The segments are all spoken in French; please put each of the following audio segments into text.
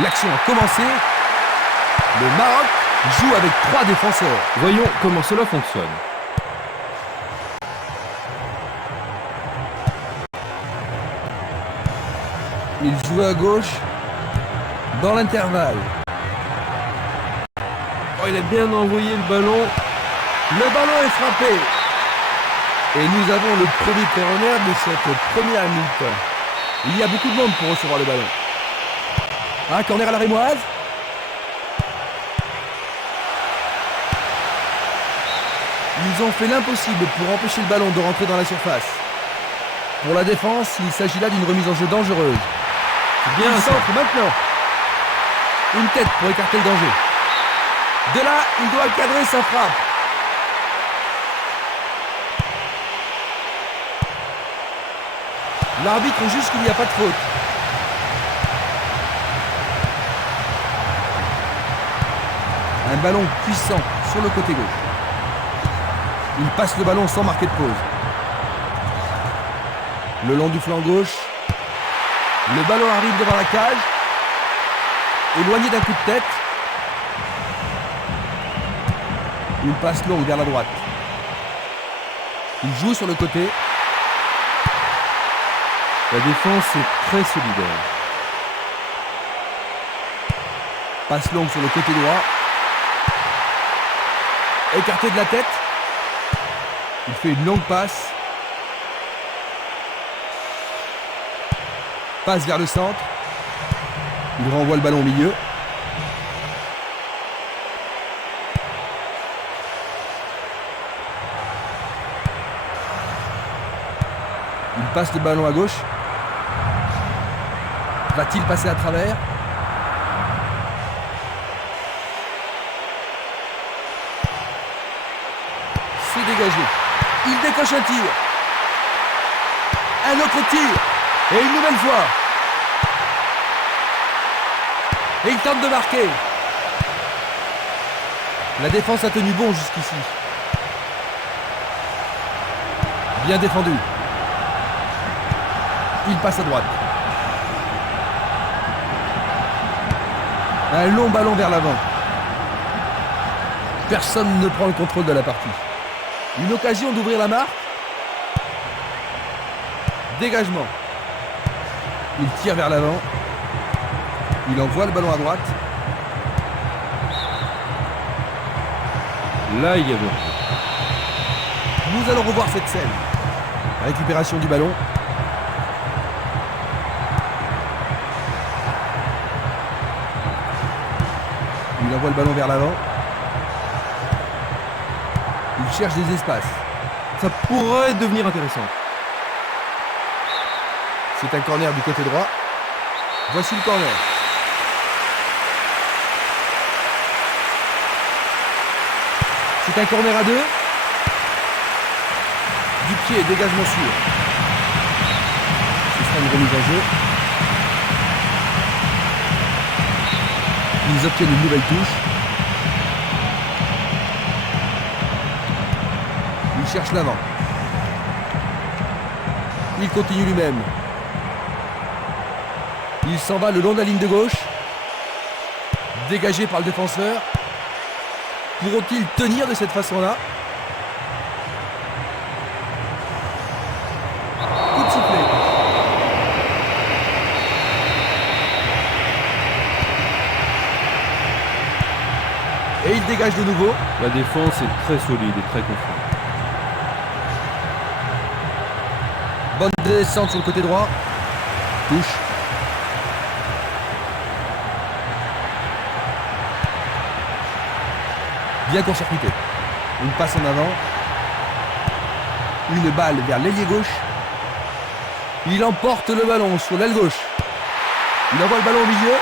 L'action a commencé. Le Maroc joue avec 3 défenseurs. Voyons comment cela fonctionne. Il joue à gauche dans l'intervalle. Oh, il a bien envoyé le ballon. Le ballon est frappé. Et nous avons le premier corner de cette première mi-temps. Il y a beaucoup de monde pour recevoir le ballon. Un corner à la rémoise. Ils ont fait l'impossible pour empêcher le ballon de rentrer dans la surface. Pour la défense, il s'agit là d'une remise en jeu dangereuse. C'est bien un un centre maintenant. Une tête pour écarter le danger. De là, il doit cadrer sa frappe. L'arbitre juge qu'il n'y a pas de faute. Un ballon puissant sur le côté gauche. Il passe le ballon sans marquer de pause. Le long du flanc gauche. Le ballon arrive devant la cage. Éloigné d'un coup de tête. Une passe longue vers la droite. Il joue sur le côté. La défense est très solidaire. Passe longue sur le côté droit. Écarté de la tête. Il fait une longue passe. Passe vers le centre. Il renvoie le ballon au milieu. Il passe le ballon à gauche. Va-t-il passer à travers? C'est dégagé. Il décoche un tir. Un autre tir. Et une nouvelle fois. Et il tente de marquer. La défense a tenu bon jusqu'ici. Bien défendu. Il passe à droite. Un long ballon vers l'avant. Personne ne prend le contrôle de la partie. Une occasion d'ouvrir la marque. Dégagement. Il tire vers l'avant. Il envoie le ballon à droite. Là, il y avait. Nous allons revoir cette scène. Récupération du ballon. Il envoie le ballon vers l'avant. Il cherche des espaces. Ça pourrait devenir intéressant. C'est un corner du côté droit. Voici le corner. C'est un corner à 2. Du pied, dégagement sûr. Ce sera une remise en jeu. Ils obtiennent une nouvelle touche. Il cherche l'avant. Il continue lui-même. Il s'en va le long de la ligne de gauche. Dégagé par le défenseur. Pourront-ils tenir de cette façon-là? Coup de sifflet. Et il dégage de nouveau. La défense est très solide et très confiante. Bonne descente sur le côté droit. Touche. Bien court-circuité. Une passe en avant. Une balle vers l'ailier gauche. Il emporte le ballon sur l'aile gauche. Il envoie le ballon au milieu.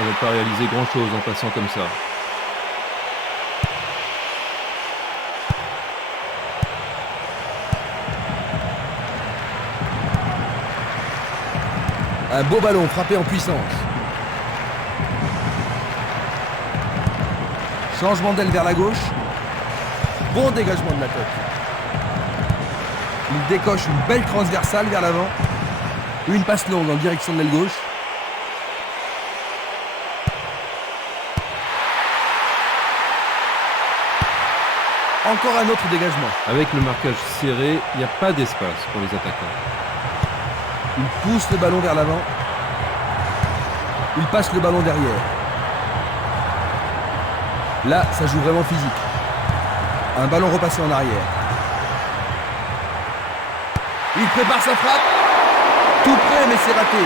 On ne va pas réaliser grand-chose en passant comme ça. Un beau ballon frappé en puissance. Changement d'aile vers la gauche. Bon dégagement de la tête. Il décoche une belle transversale vers l'avant. Une passe longue en direction de l'aile gauche. Encore un autre dégagement. Avec le marquage serré, il n'y a pas d'espace pour les attaquants. Il pousse le ballon vers l'avant. Il passe le ballon derrière. Là, ça joue vraiment physique. Un ballon repassé en arrière. Il prépare sa frappe. Tout près, mais c'est raté.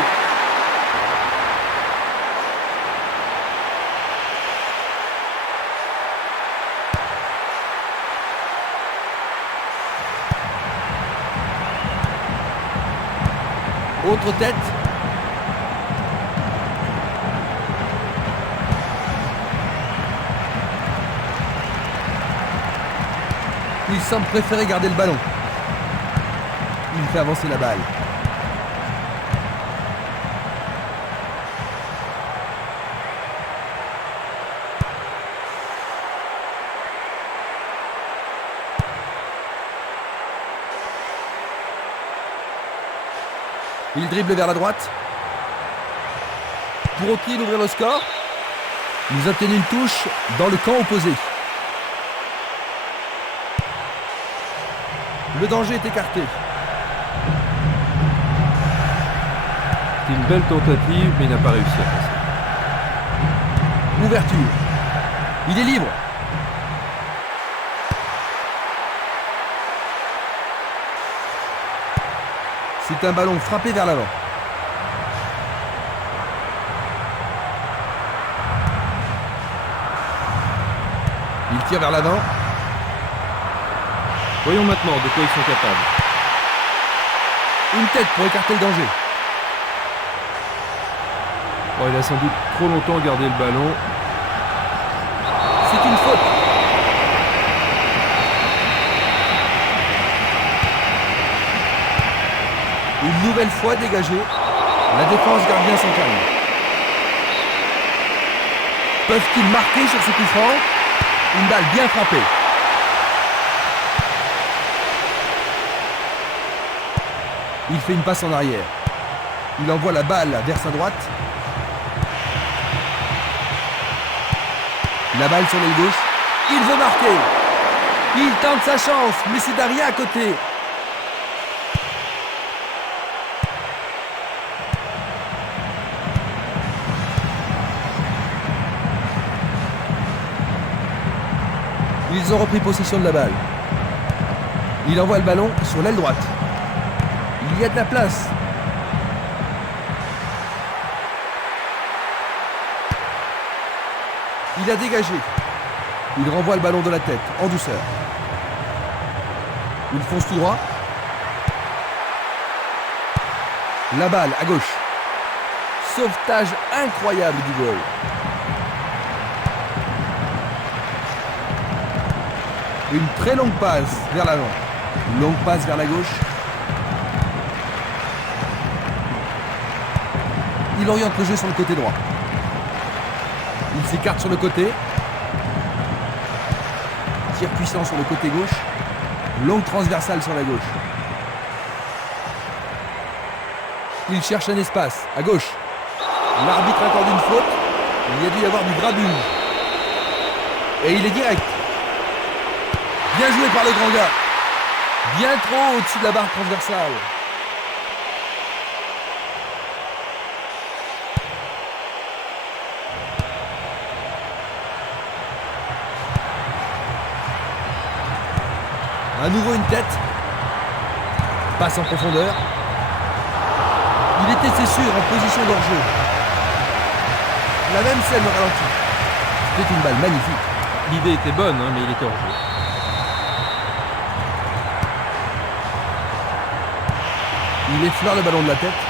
Autre tête. Il semble préférer garder le ballon. Il fait avancer la balle. Il dribble vers la droite. Pour au-pied d'ouvrir le score. Nous obtenons une touche dans le camp opposé. Le danger est écarté. C'est une belle tentative, mais il n'a pas réussi à passer. Ouverture. Il est libre. C'est un ballon frappé vers l'avant. Il tire vers l'avant. Voyons maintenant de quoi ils sont capables. Une tête pour écarter le danger. Oh, il a sans doute trop longtemps gardé le ballon. C'est une faute. Une nouvelle fois dégagée. La défense garde bien son calme. Peuvent-ils marquer sur ce coup franc? Une balle bien frappée. Il fait une passe en arrière. Il envoie la balle vers sa droite. La balle sur l'aile gauche. Il veut marquer. Il tente sa chance, mais c'est Daria à côté. Ils ont repris possession de la balle. Il envoie le ballon sur l'aile droite. Il y a de la place. Il a dégagé. Il renvoie le ballon de la tête, en douceur. Il fonce tout droit. La balle à gauche. Sauvetage incroyable du goal. Une très longue passe vers l'avant. Une longue passe vers la gauche. Il oriente le jeu sur le côté droit. Il s'écarte sur le côté. Tir puissant sur le côté gauche. Longue transversale sur la gauche. Il cherche un espace à gauche. L'arbitre accorde une faute. Il y a dû y avoir du grabuge. Et il est direct. Bien joué par le grand gars. Bien trop au-dessus de la barre transversale. À nouveau une tête. Passe en profondeur. Il était, c'est sûr, en position d'hors-jeu. La même scène au ralenti. C'était une balle magnifique. L'idée était bonne, hein, mais il était hors jeu. Il effleure le ballon de la tête.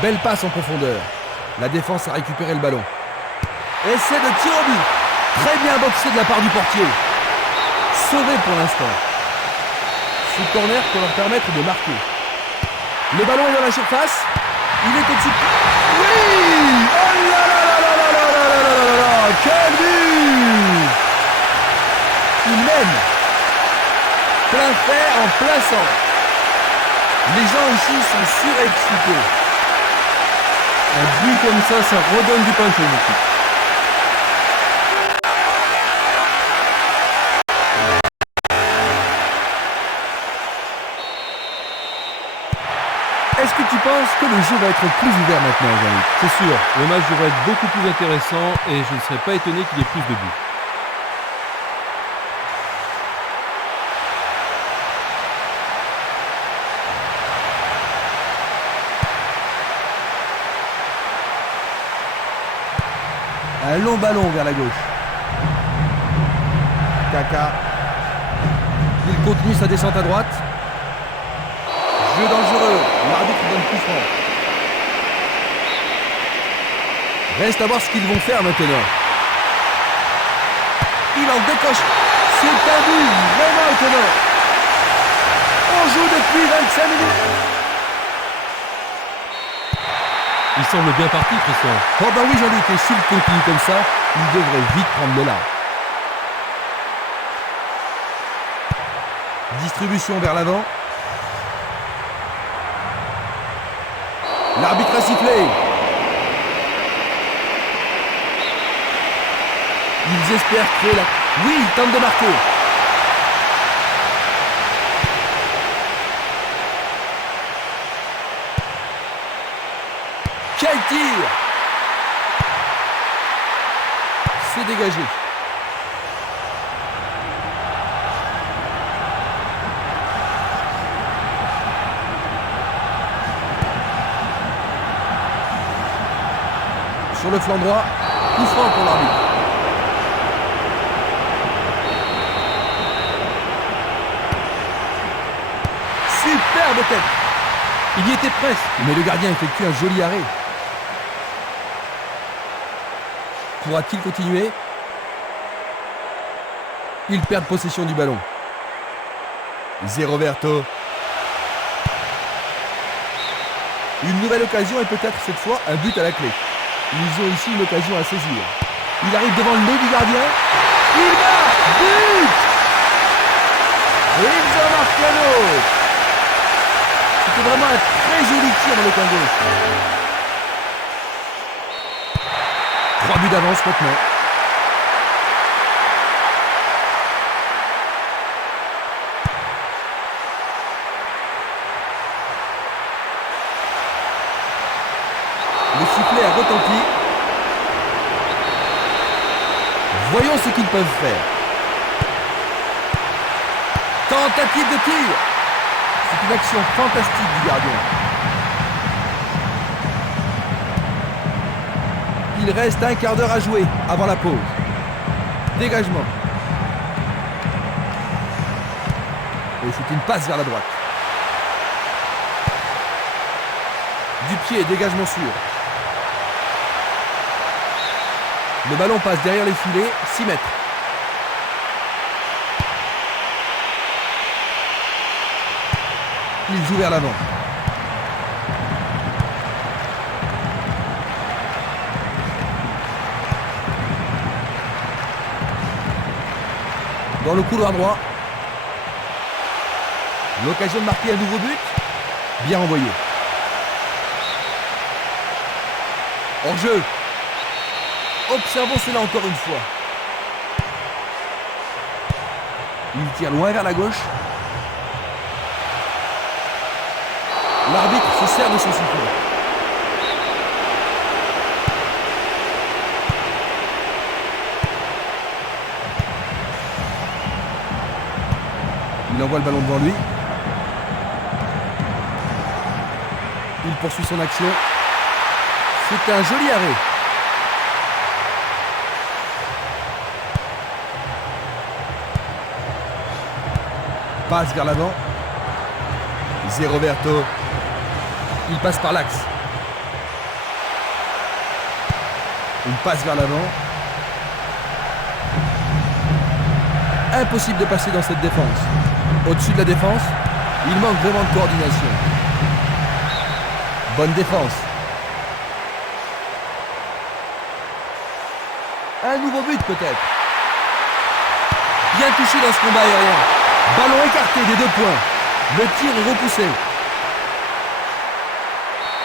Belle passe en profondeur. La défense a récupéré le ballon. Essai de tir au but. Très bien boxé de la part du portier. Sauvé pour l'instant. Ce corner pour leur permettre de marquer. Le ballon est dans la surface. Il est au-dessus. Oui! Oh là là là là là là là là là là! Quel but! Il mène. Plein fer en plein centre. Les gens ici sont surexcités. Un but comme ça redonne du punch aux équipes. pense que le jeu va être plus ouvert maintenant, Jean-Luc. C'est sûr, le match devrait être beaucoup plus intéressant et je ne serais pas étonné qu'il y ait plus de buts. Un long ballon vers la gauche. Kaka. Il continue sa descente à droite. Jeu dangereux. L'arbitre donne coup franc. Reste à voir ce qu'ils vont faire maintenant. Il en décoche. C'est un but vraiment étonnant. On joue depuis 25 minutes. Il semble bien parti, Christian. Oh bah oui, Jean-Luc, et s'il continue comme ça, il devrait vite prendre le large. Distribution vers l'avant. L'arbitre a sifflé. Ils espèrent créer la... Oui, ils tentent de marquer. Quel tir! C'est dégagé. Sur le flanc droit, coup franc pour l'arbitre. Superbe tête. Il y était presque. Mais le gardien effectue un joli arrêt. Pourra-t-il continuer? Ils perdent possession du ballon. Roberto. Une nouvelle occasion et peut-être cette fois un but à la clé. Ils ont ici une occasion à saisir. Il arrive devant le nez du gardien. Il marque! But! Et ils en marquent un autre. C'était vraiment un très joli tir dans le coin gauche. 3 buts d'avance maintenant. Le sifflet a retenti. Voyons ce qu'ils peuvent faire. Tentative de tir. C'est une action fantastique du gardien. Il reste un quart d'heure à jouer avant la pause. Dégagement. Et c'est une passe vers la droite. Du pied, dégagement sûr. Le ballon passe derrière les filets, 6 mètres. Il joue vers l'avant. Dans le couloir droit. L'occasion de marquer un nouveau but. Bien envoyé. Hors jeu. Observons cela encore une fois. Il tire loin vers la gauche. L'arbitre se sert de son sifflet. Il envoie le ballon devant lui. Il poursuit son action. C'est un joli arrêt. Passe vers l'avant. Roberto. Il passe par l'axe. Une passe vers l'avant. Impossible de passer dans cette défense. Au-dessus de la défense, il manque vraiment de coordination. Bonne défense. Un nouveau but peut-être. Bien touché dans ce combat aérien. Ballon écarté des 2 points. Le tir est repoussé.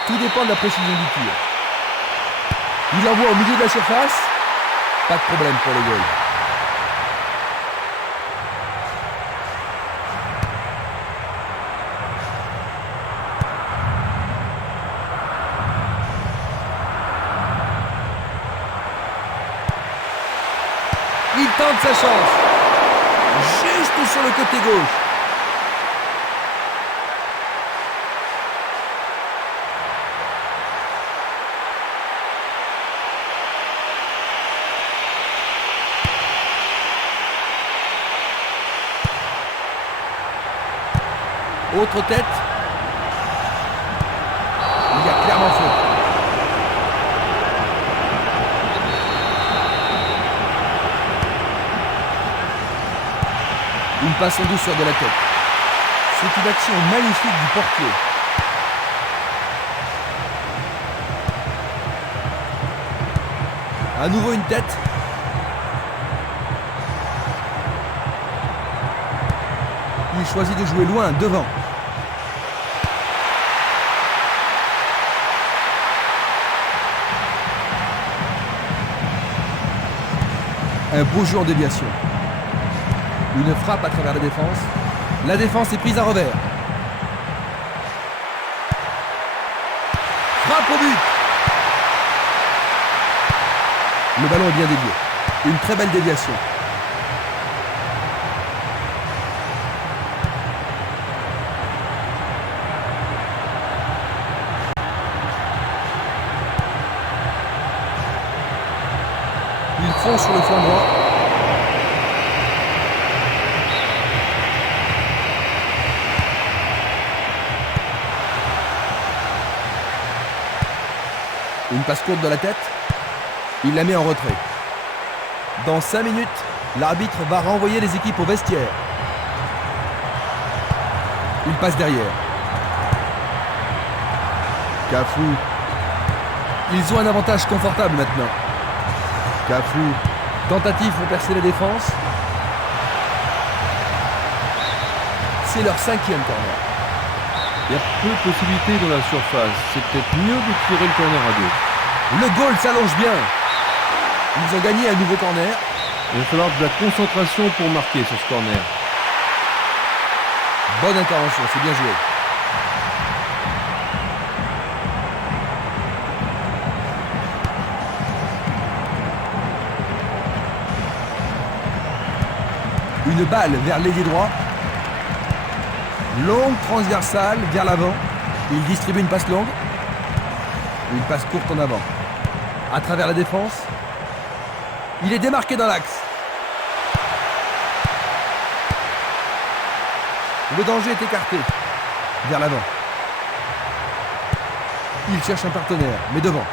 Tout dépend de la précision du tir. Il envoie au milieu de la surface. Pas de problème pour le goal. Il tente sa chance. Juste sur le côté gauche. Autre tête. Il y a clairement faute. Une passe en douceur de la tête. C'est une action magnifique du portier. À nouveau une tête. Il choisit de jouer loin, devant. Un beau jeu en déviation. Une frappe à travers la défense. La défense est prise à revers. Frappe au but. Le ballon est bien dévié. Une très belle déviation. Il fonce sur le flanc droit. Une passe courte de la tête. Il la met en retrait. Dans 5 minutes, l'arbitre va renvoyer les équipes au vestiaire. Il passe derrière. Cafu. Ils ont un avantage confortable maintenant. Cafu. Tentative pour percer la défense. C'est leur 5e corner. Il y a peu de possibilités dans la surface. C'est peut-être mieux de tirer le corner à deux. Le goal s'allonge bien. Ils ont gagné un nouveau corner. Il va falloir de la concentration pour marquer sur ce corner. Bonne intervention, c'est bien joué. Une balle vers l'ailier droit. Longue transversale vers l'avant. Il distribue une passe longue. Une passe courte en avant. À travers la défense. Il est démarqué dans l'axe. Le danger est écarté. Vers l'avant. Il cherche un partenaire, mais devant.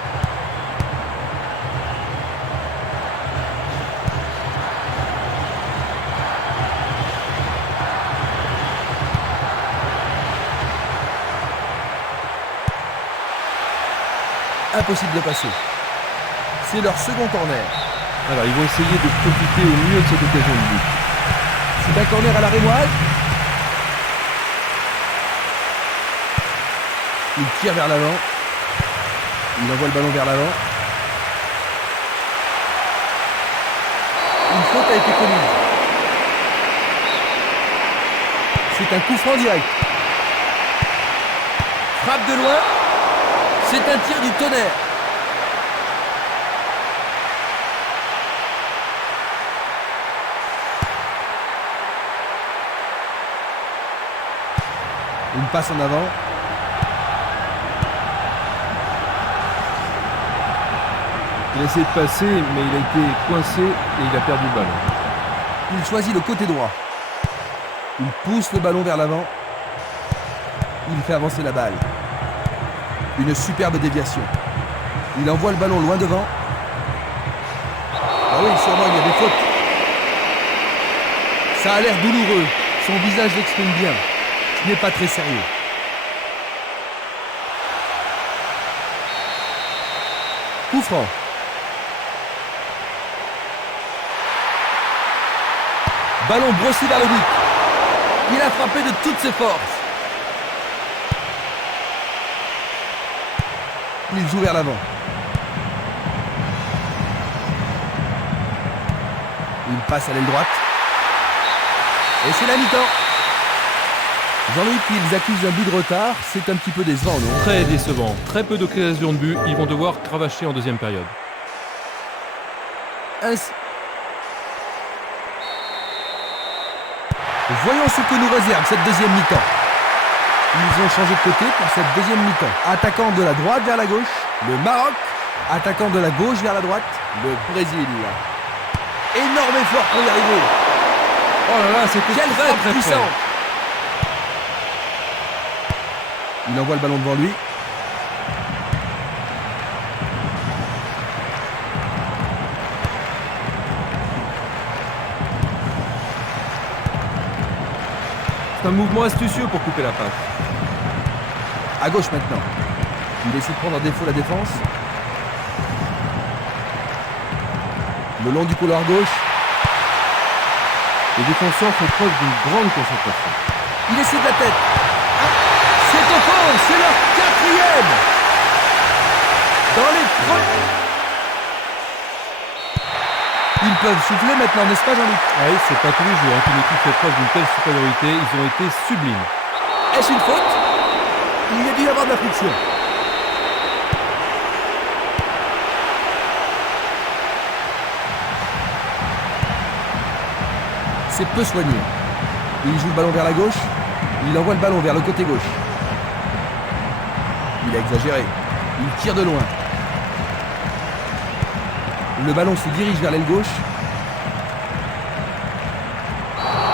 Impossible de passer. C'est leur second corner. Alors, ils vont essayer de profiter au mieux de cette occasion de but. C'est un corner à la rémoise. Il tire vers l'avant. Il envoie le ballon vers l'avant. Une faute a été commise. C'est un coup franc direct. Frappe de loin. C'est un tir du Tonnerre. Une passe en avant. Il a essayé de passer, mais il a été coincé et il a perdu le ballon. Il choisit le côté droit. Il pousse le ballon vers l'avant. Il fait avancer la balle. Une superbe déviation. Il envoie le ballon loin devant. Ah oui, sûrement, il y a des fautes. Ça a l'air douloureux. Son visage l'exprime bien. Ce n'est pas très sérieux. Coup franc. Ballon brossé vers le but. Il a frappé de toutes ses forces. Il joue vers l'avant. Il passe à l'aile droite. Et c'est la mi-temps. Jean-Louis, ils accusent un but de retard. C'est un petit peu décevant, non? Très décevant. Très peu d'occasions de but. Ils vont devoir cravacher en deuxième période. Voyons ce que nous réserve cette deuxième mi-temps. Ils ont changé de côté pour cette deuxième mi-temps. Attaquant de la droite vers la gauche, le Maroc. Attaquant de la gauche vers la droite, le Brésil. Énorme effort pour y arriver. Oh là là, c'était Quelle très frappe très puissante. fort. Il envoie le ballon devant lui. C'est un mouvement astucieux pour couper la passe. À gauche maintenant. Il décide de prendre en défaut la défense. Le long du couloir gauche. Les défenseurs font preuve d'une grande concentration. Il essaie de la tête. C'est au fond, c'est leur quatrième. Dans les premiers. Ils peuvent souffler maintenant, n'est-ce pas Jean-Luc? Ah oui, c'est pas tous les jours qu'une équipe fait preuve d'une telle supériorité. Ils ont été sublimes. Est-ce une faute? Il y a dû y avoir de la friction. C'est peu soigné. Il joue le ballon vers la gauche. Il envoie le ballon vers le côté gauche. Il a exagéré. Il tire de loin. Le ballon se dirige vers l'aile gauche.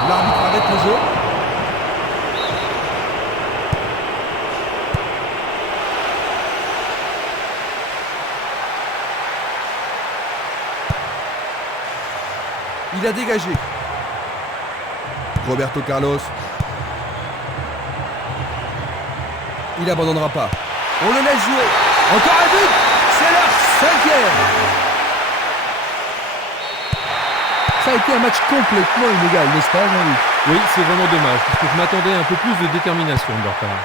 L'arbitre arrête le jeu. Il a dégagé. Roberto Carlos. Il n'abandonnera pas. On le laisse jouer. Encore un but. C'est leur cinquième. Ça a été un match complètement inégal, n'est-ce pas, Jean-Luc? Oui, c'est vraiment dommage, parce que je m'attendais à un peu plus de détermination de leur part.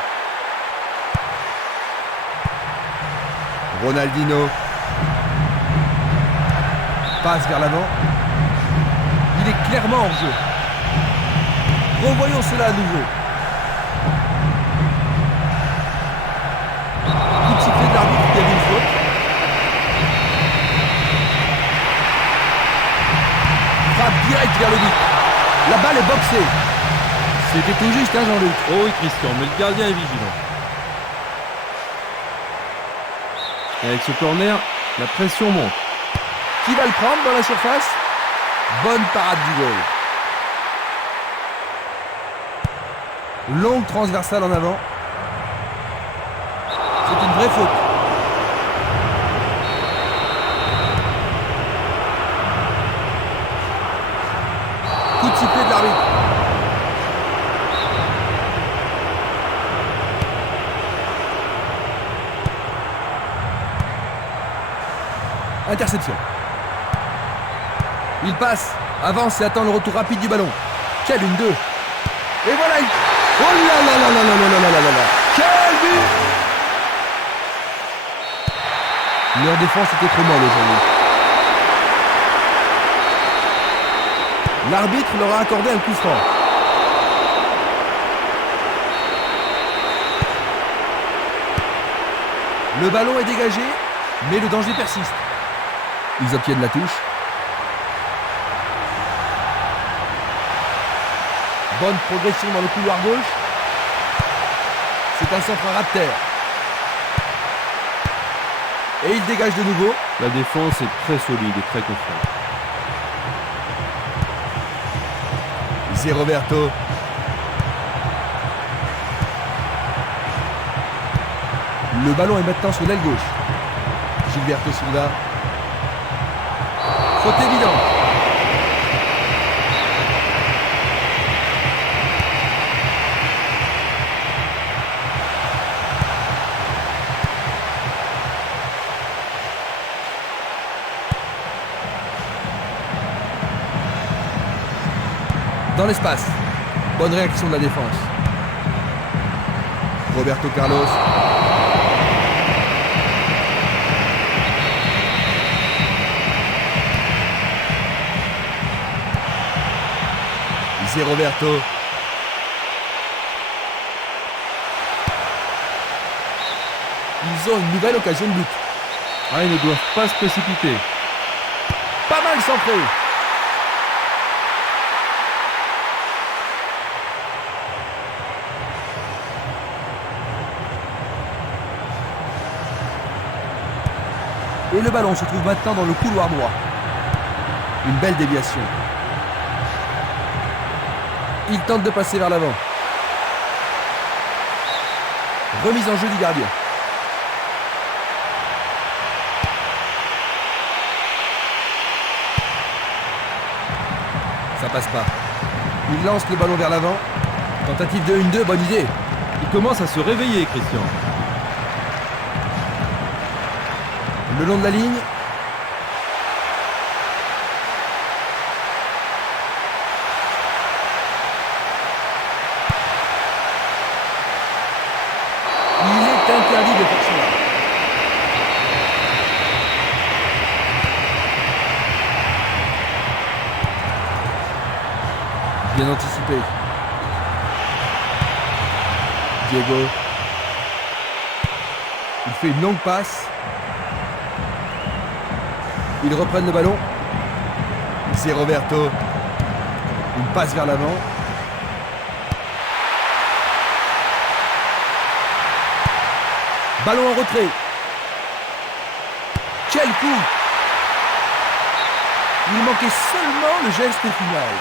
Ronaldinho. Passe vers l'avant. Il est clairement hors jeu. Revoyons cela à nouveau. Coup de sifflet de l'arbitre qui a vu une faute. Frappe direct vers le but. La balle est boxée. C'était tout juste, hein, Jean-Luc? Oh oui, Christian, mais le gardien est vigilant. Et avec ce corner, la pression monte. Qui va le prendre dans la surface? Bonne parade du goal. Longue transversale en avant. C'est une vraie faute. Coup de sifflet de l'arbitre. Interception. Il passe, avance et attend le retour rapide du ballon. Quel 1-2. Et voilà. Oh là là là là là là là là là là. Quel but. Leur défense était trop molle aujourd'hui. L'arbitre leur a accordé un coup franc. Le ballon est dégagé, mais le danger persiste. Ils obtiennent la touche. Bonne progression dans le couloir gauche. C'est un centre à ras de terre. Et il dégage de nouveau. La défense est très solide et très confiante. C'est Roberto. Le ballon est maintenant sur l'aile gauche. Gilberto Silva. Faute évidente. Dans l'espace. Bonne réaction de la défense. Roberto Carlos. C'est Roberto. Ils ont une nouvelle occasion de but. Ah, ils ne doivent pas se précipiter. Pas mal centré. Et le ballon se trouve maintenant dans le couloir droit. Une belle déviation. Il tente de passer vers l'avant. Remise en jeu du gardien. Ça passe pas. Il lance le ballon vers l'avant. Tentative de 1-2, bonne idée. Il commence à se réveiller, Christian. Le long de la ligne. Il est interdit de faire cela. Bien anticipé. Diego. Il fait une longue passe. Ils reprennent le ballon. C'est Roberto. Une passe vers l'avant. Ballon en retrait. Quel coup! Il manquait seulement le geste final.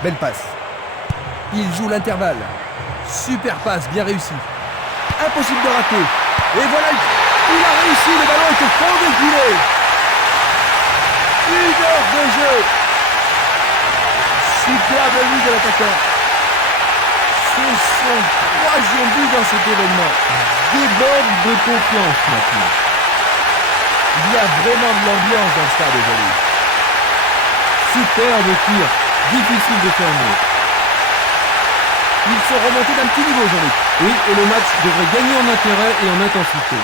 Belle passe. Il joue l'intervalle. Super passe, bien réussi. Impossible de rater. Et voilà, il a réussi, le ballon est au fond du filet. 1 heure de jeu. Superbe mise de l'attaquant. C'est son 3e but dans cet événement. Déborde de confiance maintenant. Il y a vraiment de l'ambiance dans le stade aujourd'hui. Superbe tir. Difficile de fermer. Ils sont remontés d'un petit niveau, Jean-Luc. Oui, et le match devrait gagner en intérêt et en intensité.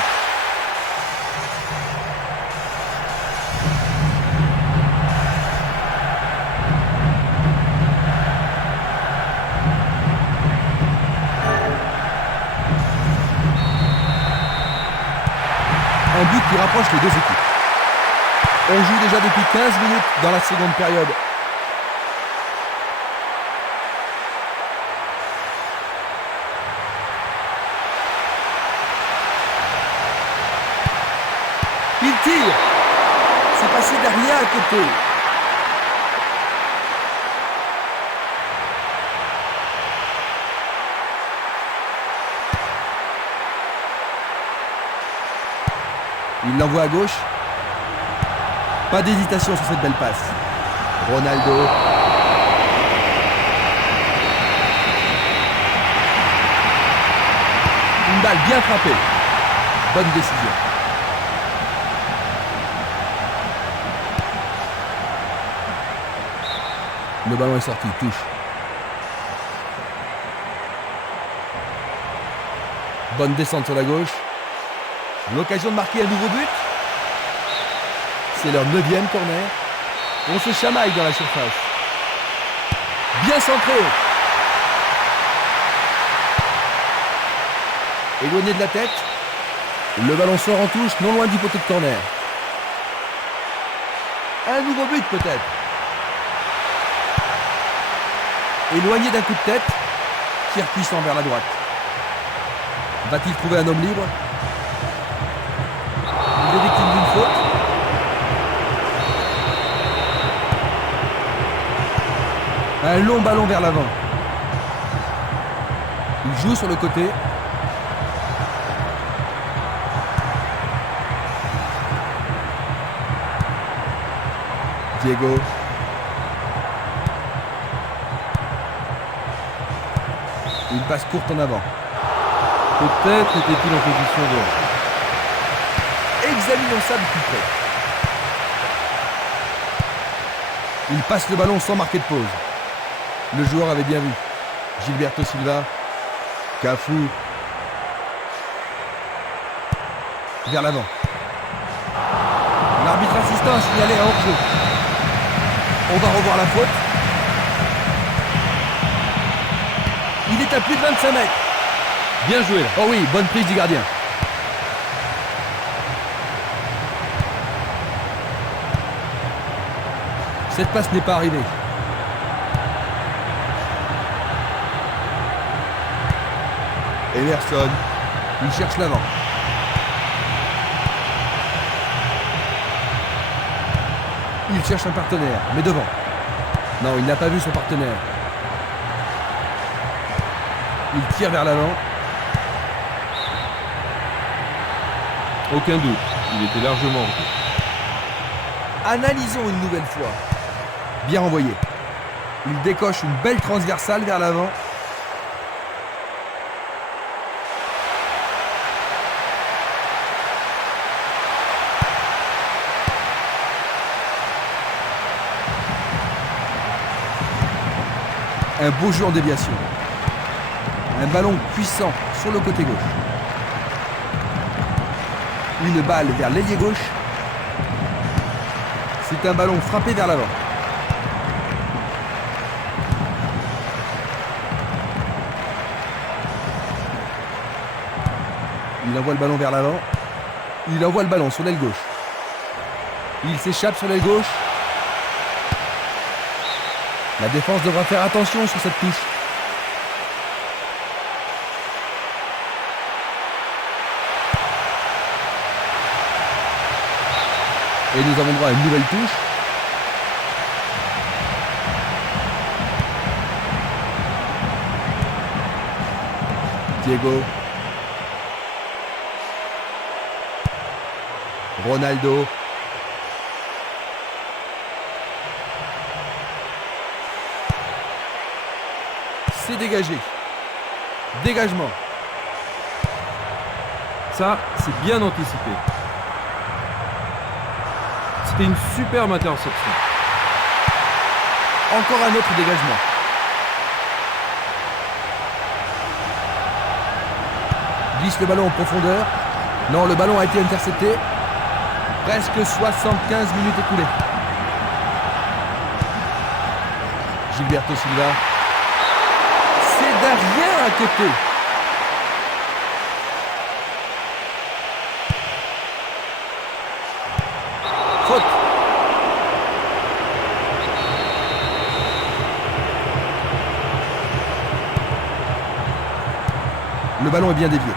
Un but qui rapproche les deux équipes. On joue déjà depuis 15 minutes dans la seconde période. Il tire. C'est passé derrière à côté. Il l'envoie à gauche. Pas d'hésitation sur cette belle passe. Ronaldo. Une balle bien frappée. Bonne décision. Le ballon est sorti, touche. Bonne descente sur la gauche. L'occasion de marquer un nouveau but. C'est leur 9e corner. On se chamaille dans la surface. Bien centré. Éloigné de la tête. Le ballon sort en touche, non loin du poteau de corner. Un nouveau but peut-être. Éloigné d'un coup de tête. Tir puissant vers la droite. Va-t-il trouver un homme libre? Il est victime d'une faute. Un long ballon vers l'avant. Il joue sur le côté. Diego. Une passe courte en avant. Peut-être était-il en position de... Examinons ça de plus près. Il passe le ballon sans marquer de pause. Le joueur avait bien vu. Gilberto Silva. Cafu. Vers l'avant. L'arbitre assistant a signalé un hors-jeu. On va revoir la faute. Il est à plus de 25 mètres. Bien joué là. Oh oui, bonne prise du gardien. Cette passe n'est pas arrivée. Emerson, il cherche l'avant. Il cherche un partenaire, mais devant. Non, il n'a pas vu son partenaire. Il tire vers l'avant. Aucun doute, il était largement en tête. Analysons une nouvelle fois. Bien renvoyé. Il décoche une belle transversale vers l'avant. Un beau jeu en déviation. Un ballon puissant sur le côté gauche. Une balle vers l'ailier gauche. C'est un ballon frappé vers l'avant. Il envoie le ballon vers l'avant. Il envoie le ballon sur l'aile gauche. Il s'échappe sur l'aile gauche. La défense devra faire attention sur cette touche. Et nous avons droit à une nouvelle touche. Diego. Ronaldo. C'est dégagé. Dégagement. Ça, c'est bien anticipé. C'était une superbe interception. Encore un autre dégagement. Glisse le ballon en profondeur. Non, le ballon a été intercepté. Presque 75 minutes écoulées. Gilberto Silva. C'est derrière à côté. Faute. Le ballon est bien dévié.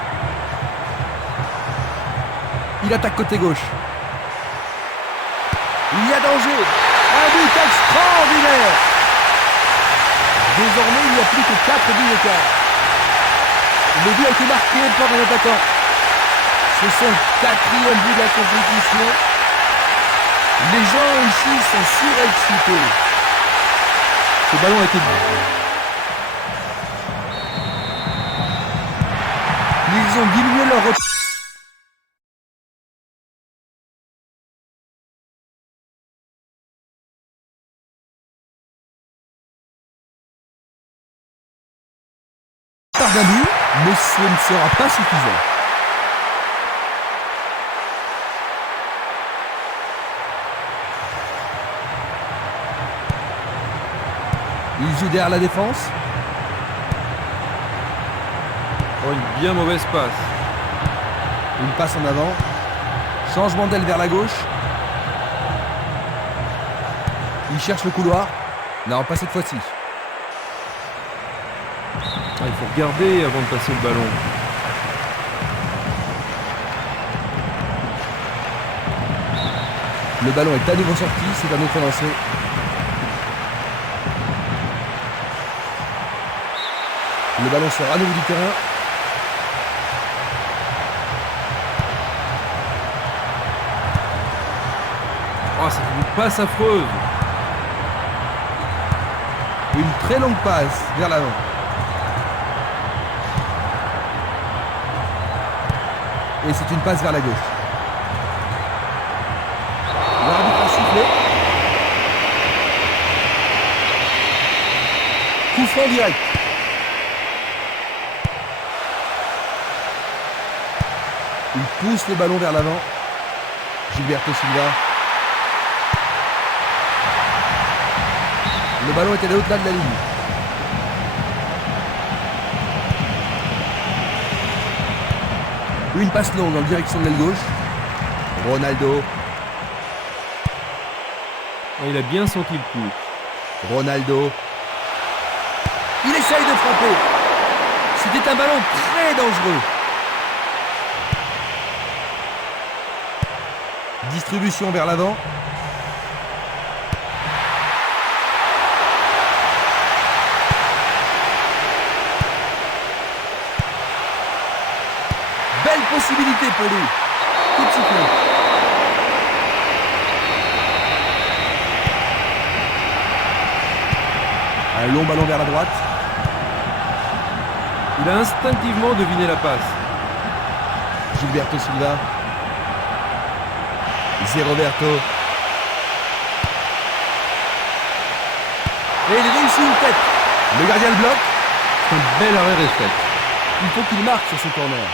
Il attaque côté gauche. Il y a danger. Un but extraordinaire. Désormais, il n'y a plus que 4 buts d'écart. Le but a été marqué par un attaquant. C'est son 4e but de la compétition. Les gens ici sont surexcités. Ce ballon a été... Ils ont diminué leur retard. D'un but, mais ce ne sera pas suffisant. Il joue derrière la défense. Oh, une bien mauvaise passe. Une passe en avant. Changement d'aile vers la gauche. Il cherche le couloir. Non, pas cette fois-ci. Ah, il faut regarder avant de passer le ballon. Le ballon est à nouveau sorti, c'est un autre lancé. Le ballon sort à nouveau du terrain. Oh, c'est une passe affreuse. Une très longue passe vers l'avant. Et c'est une passe vers la gauche. L'arbitre a sifflé. Coup franc direct. Il pousse le ballon vers l'avant. Gilberto Silva. Le ballon est allé au-delà de la ligne. Une passe longue en direction de l'aile gauche. Ronaldo. Il a bien senti le coup. Ronaldo. Il essaye de frapper. C'était un ballon très dangereux. Distribution vers l'avant. Belle possibilité pour lui. Coup de sifflet. Un long ballon vers la droite. Il a instinctivement deviné la passe. Gilberto Silva. Zé Roberto. Et il réussit une tête. Le gardien le bloque. C'est un bel arrêt réflexe. Il faut qu'il marque sur ce corner.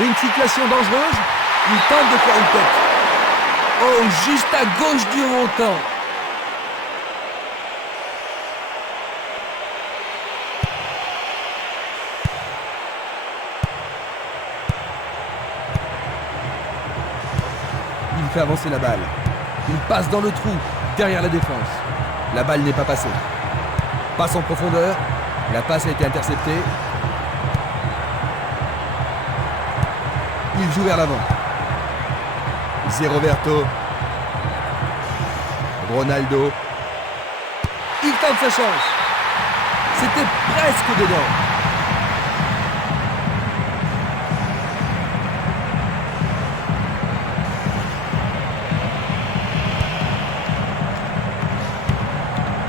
Et une situation dangereuse. Il tente de faire une tête. Oh, juste à gauche du montant. Il fait avancer la balle. Il passe dans le trou, derrière la défense. La balle n'est pas passée. Passe en profondeur. La passe a été interceptée. Il joue vers l'avant. Zé Roberto. Ronaldo. Il tente sa chance. C'était presque dedans.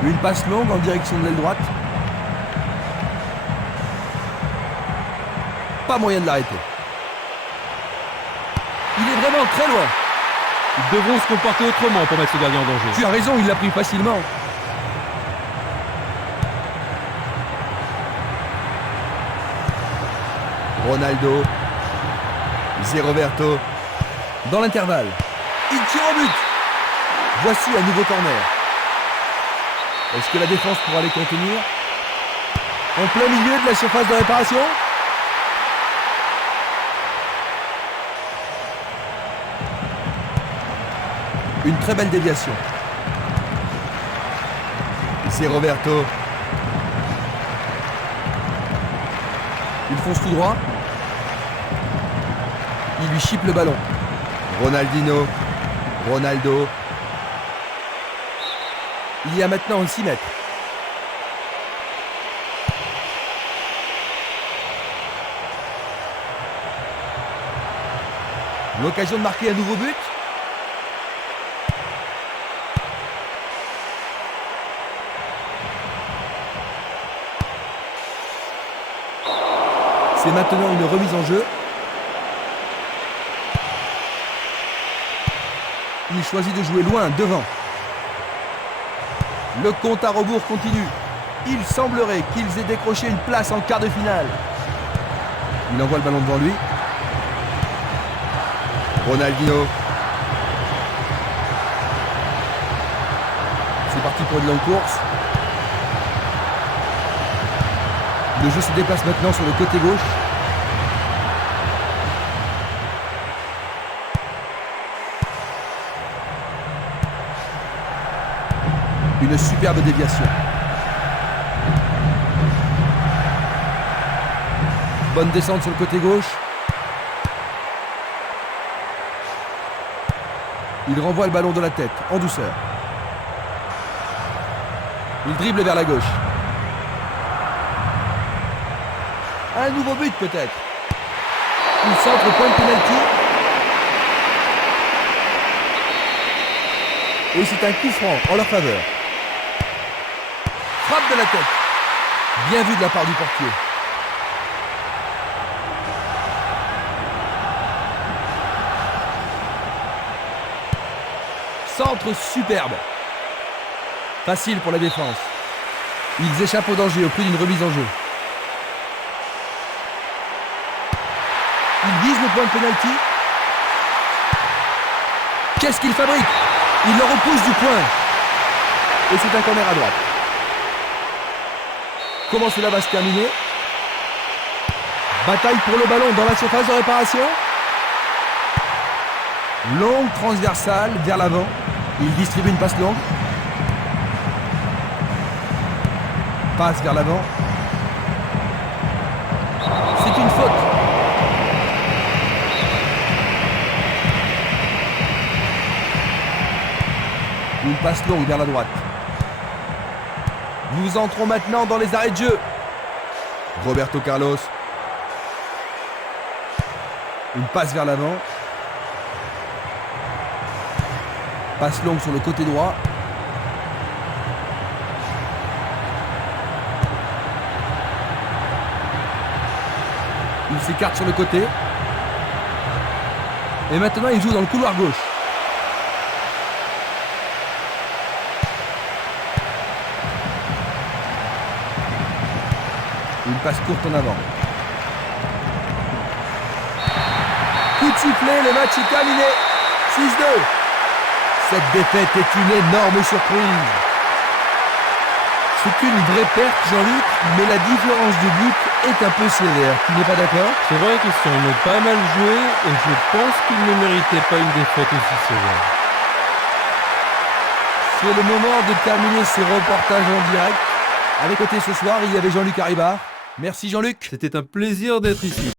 Une passe longue en direction de l'aile droite. Pas moyen de l'arrêter. Il est vraiment très loin. Ils devront se comporter autrement pour mettre ce gardien en danger. Tu as raison, il l'a pris facilement. Ronaldo. Zé Roberto. Dans l'intervalle. Il tire au but. Voici un nouveau corner. Est-ce que la défense pourra les contenir? En plein milieu de la surface de réparation. Une très belle déviation. Zé Roberto. Il fonce tout droit. Il lui chipe le ballon. Ronaldinho. Ronaldo. Il y a maintenant 6 mètres. L'occasion de marquer un nouveau but. C'est maintenant une remise en jeu. Il choisit de jouer loin, devant. Le compte à rebours continue. Il semblerait qu'ils aient décroché une place en quart de finale. Il envoie le ballon devant lui. Ronaldinho. C'est parti pour une longue course. Le jeu se déplace maintenant sur le côté gauche. Une superbe déviation. Bonne descente sur le côté gauche. Il renvoie le ballon de la tête, en douceur. Il dribble vers la gauche. Un nouveau but peut-être. Il centre au point de pénalty. Et c'est un coup franc en leur faveur. Frappe de la tête. Bien vu de la part du portier. Centre superbe. Facile pour la défense. Ils échappent au danger au prix d'une remise en jeu. Il vise le point de pénalty. Qu'est-ce qu'il fabrique? Il le repousse du point. Et c'est un corner à droite. Comment cela va se terminer? Bataille pour le ballon dans la surface de réparation. Longue transversale vers l'avant. Il distribue une passe longue. Passe vers l'avant. C'est une faute. Une passe longue vers la droite. Nous entrons maintenant dans les arrêts de jeu. Roberto Carlos. Une passe vers l'avant. Passe longue sur le côté droit. Il s'écarte sur le côté. Et maintenant il joue dans le couloir gauche. Une passe courte en avant. Coup de sifflet, le match est terminé. 6-2. Cette défaite est une énorme surprise. C'est une vraie perte, Jean-Luc, mais la différence de but est un peu sévère. Tu n'es pas d'accord? C'est vrai qu'ils ont pas mal joué et je pense qu'ils ne méritaient pas une défaite aussi sévère. C'est le moment de terminer ce reportage en direct. Avec côté ce soir, il y avait Jean-Luc Haribard. Merci Jean-Luc. C'était un plaisir d'être ici.